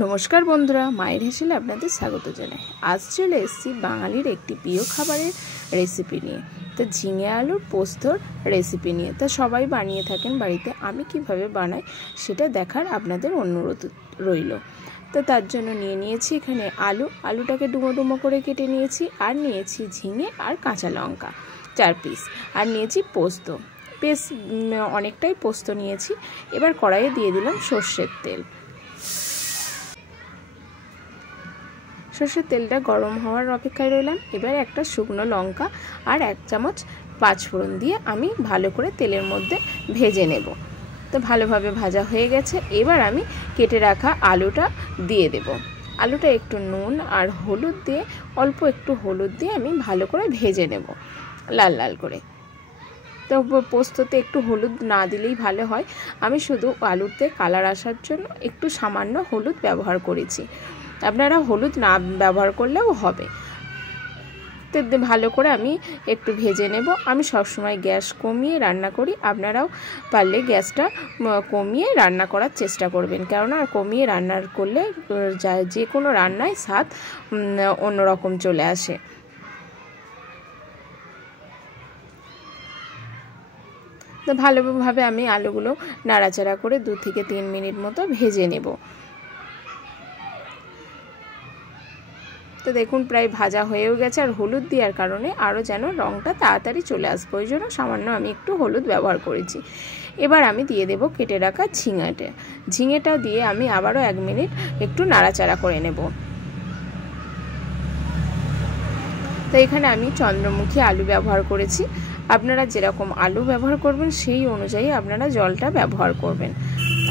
नमस्कार बंधुरा माয়ের হেসেলে আপনাদের স্বাগত জানাই। আজ চলে এসেছি বাঙালির একটি প্রিয় খাবারের রেসিপি নিয়ে। তো ঝিঙে আলুর পোস্তর রেসিপি নিয়ে। তা সবাই বানিয়ে থাকেন বাড়িতে, আমি কিভাবে বানাই সেটা দেখার আপনাদের অনুরোধ রইল। তো তার জন্য নিয়েছি এখানে আলুটাকে ডুমো ডুমো করে কেটে নিয়েছি, আর নিয়েছি ঝিঙে আর কাঁচা লঙ্কা 4 পিস, আর নিয়েছি পোস্ত, বেশ অনেকটাই পোস্ত নিয়েছি। এবার কড়াইয়ে দিয়ে দিলাম সর্ষের তেল। সর্ষের তেলটা গরম হওয়ার অপেক্ষায় রইলাম। এবার একটা শুকনো লঙ্কা আর 1 চামচ পাঁচফোড়ন দিয়ে আমি ভালো করে তেলের মধ্যে ভেজে নেব। তো ভালোভাবে ভাজা হয়ে গেছে। এবার আমি কেটে রাখা আলুটা দিয়ে দেব। আলুটা একটু নুন আর হলুদ দিয়ে, অল্প একটু হলুদ দিয়ে আমি ভালো করে ভেজে নেব লাল লাল করে। তো পোস্ততে একটু হলুদ না দিলেই ভালো হয়, আমি শুধু আলুতে কালার আসার জন্য একটু সামান্য হলুদ ব্যবহার করেছি, আপনারা হলুদ না ব্যবহার করলেও হবে। তো ভালো করে আমি একটু ভেজে নেব। আমি সবসময় গ্যাস কমিয়ে রান্না করি, আপনারাও পারলে গ্যাসটা কমিয়ে রান্না করার চেষ্টা করবেন, কেননা কমিয়ে রান্না করলে যে কোনো রান্নায় স্বাদ অন্যরকম চলে আসে। তো ভালোভাবে আমি আলুগুলো নাড়াচাড়া করে 2 থেকে 3 মিনিট মতো ভেজে নেব। তো দেখুন প্রায় ভাজা হয়েও গেছে, আর হলুদ দেওয়ার কারণে আরও যেন রঙটা তাড়াতাড়ি চলে আসবে, ওই জন্য সামান্য আমি একটু হলুদ ব্যবহার করেছি। এবার আমি দিয়ে দেব কেটে রাখা ঝিঙেটাও দিয়ে আমি আবারও 1 মিনিট একটু নাড়াচাড়া করে নেব। তো এখানে আমি চন্দ্রমুখী আলু ব্যবহার করেছি, আপনারা যেরকম আলু ব্যবহার করবেন সেই অনুযায়ী আপনারা জলটা ব্যবহার করবেন।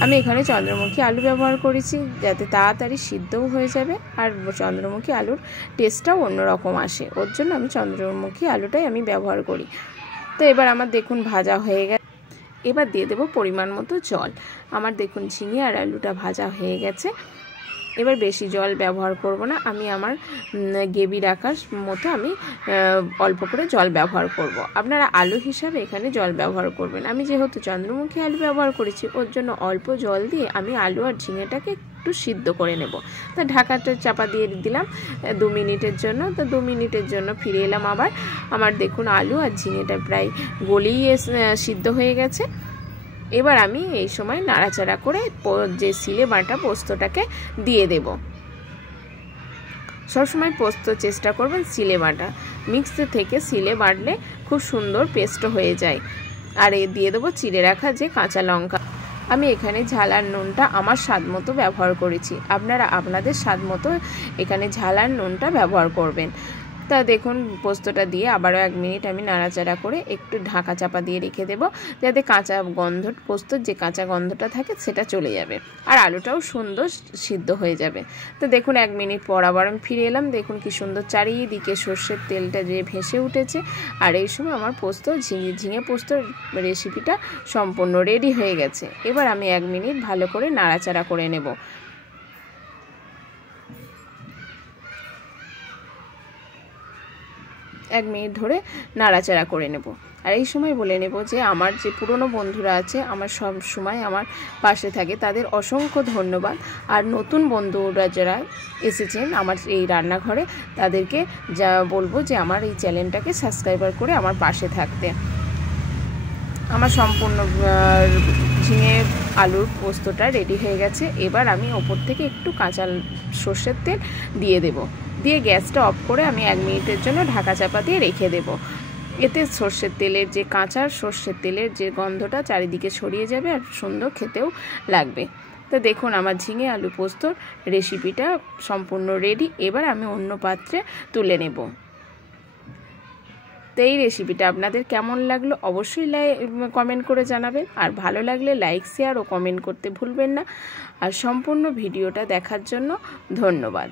আমি এখানে চন্দ্রমুখী আলু ব্যবহার করেছি যাতে তাড়াতাড়ি সিদ্ধও হয়ে যাবে, আর চন্দ্রমুখী আলুর টেস্টটাও অন্যরকম আসে, ওর জন্য আমি চন্দ্রমুখী আলুটাই আমি ব্যবহার করি। তো এবার আমার দেখুন ভাজা হয়ে গেছে। এবার দিয়ে দেব পরিমাণ মতো জল। আমার দেখুন ঝিঙে আর আলুটা ভাজা হয়ে গেছে। এবার বেশি জল ব্যবহার করব না, আমি আমার গ্রেভি রাখার মতো আমি অল্প করে জল ব্যবহার করব। আপনারা আলু হিসাবে এখানে জল ব্যবহার করবেন। আমি যেহেতু চন্দ্রমুখী আলু ব্যবহার করেছি, ওর জন্য অল্প জল দিয়ে আমি আলু আর ঝিঙেটাকে একটু সিদ্ধ করে নেব। তা ঢাকাটা চাপা দিয়ে দিলাম 2 মিনিটের জন্য। তো 2 মিনিটের জন্য ফিরে এলাম আবার। আমার দেখুন আলু আর ঝিঙেটা প্রায় গলেই সিদ্ধ হয়ে গেছে। এবার আমি এই সময় নাড়াচাড়া করে যে সিলে বাটা পোস্তটাকে দিয়ে দেব। সবসময় পোস্ত চেষ্টা করবেন সিলে বাটা, মিক্সি থেকে সিলে বাটলে খুব সুন্দর পেস্ট হয়ে যায়। আর দিয়ে দেবো চিড়ে রাখা যে কাঁচা লঙ্কা। আমি এখানে ঝাল আর নুনটা আমার স্বাদ মতো ব্যবহার করেছি, আপনারা আপনাদের স্বাদ মতো এখানে ঝাল আর নুনটা ব্যবহার করবেন। তা দেখুন পোস্তটা দিয়ে আবারও 1 মিনিট আমি নাড়াচাড়া করে একটু ঢাকা চাপা দিয়ে রেখে দেব, যাতে কাঁচা গন্ধ, পোস্তর যে কাঁচা গন্ধটা থাকে সেটা চলে যাবে, আর আলুটাও সুন্দর সিদ্ধ হয়ে যাবে। তো দেখুন 1 মিনিট পর আবার আমি ফিরে এলাম। দেখুন কি সুন্দর চারিদিকে সর্ষের তেলটা যে ভেসে উঠেছে, আর এই সময় আমার ঝিঙে পোস্তর রেসিপিটা সম্পূর্ণ রেডি হয়ে গেছে। এবার আমি 1 মিনিট ভালো করে নাড়াচাড়া করে নেব। 1 মিনিট ধরে নাড়াচাড়া করে নেব। আর এই সময় বলে নেব যে আমার যে পুরনো বন্ধুরা আছে, আমার সব সময় আমার পাশে থাকে, তাদের অসংখ্য ধন্যবাদ। আর নতুন বন্ধুরা যারা এসেছেন আমার এই রান্নাঘরে, তাদেরকে যা বলবো যে আমার এই চ্যানেলটাকে সাবস্ক্রাইবার করে আমার পাশে থাকতে। আমার সম্পূর্ণ ঝিঙে আলুর পোস্তটা রেডি হয়ে গেছে। এবার আমি ওপর থেকে একটু কাঁচা সর্ষের তেল দিয়ে দেব, দিয়ে গ্যাসটা অফ করে আমি 1 মিনিটের জন্য ঢাকা চাপা দিয়ে রেখে দেব। এতে সর্ষের তেলের যে কাঁচা সর্ষের তেলের যে গন্ধটা চারিদিকে ছড়িয়ে যাবে, আর সুন্দর খেতেও লাগবে। তো দেখুন আমার ঝিঙে আলু পোস্তর রেসিপিটা সম্পূর্ণ রেডি। এবার আমি অন্য পাত্রে তুলে নেব। তো এই রেসিপিটা আপনাদের কেমন লাগলো অবশ্যই কমেন্ট করে জানাবেন, আর ভালো লাগলে লাইক, শেয়ার ও কমেন্ট করতে ভুলবেন না। আর সম্পূর্ণ ভিডিওটা দেখার জন্য ধন্যবাদ।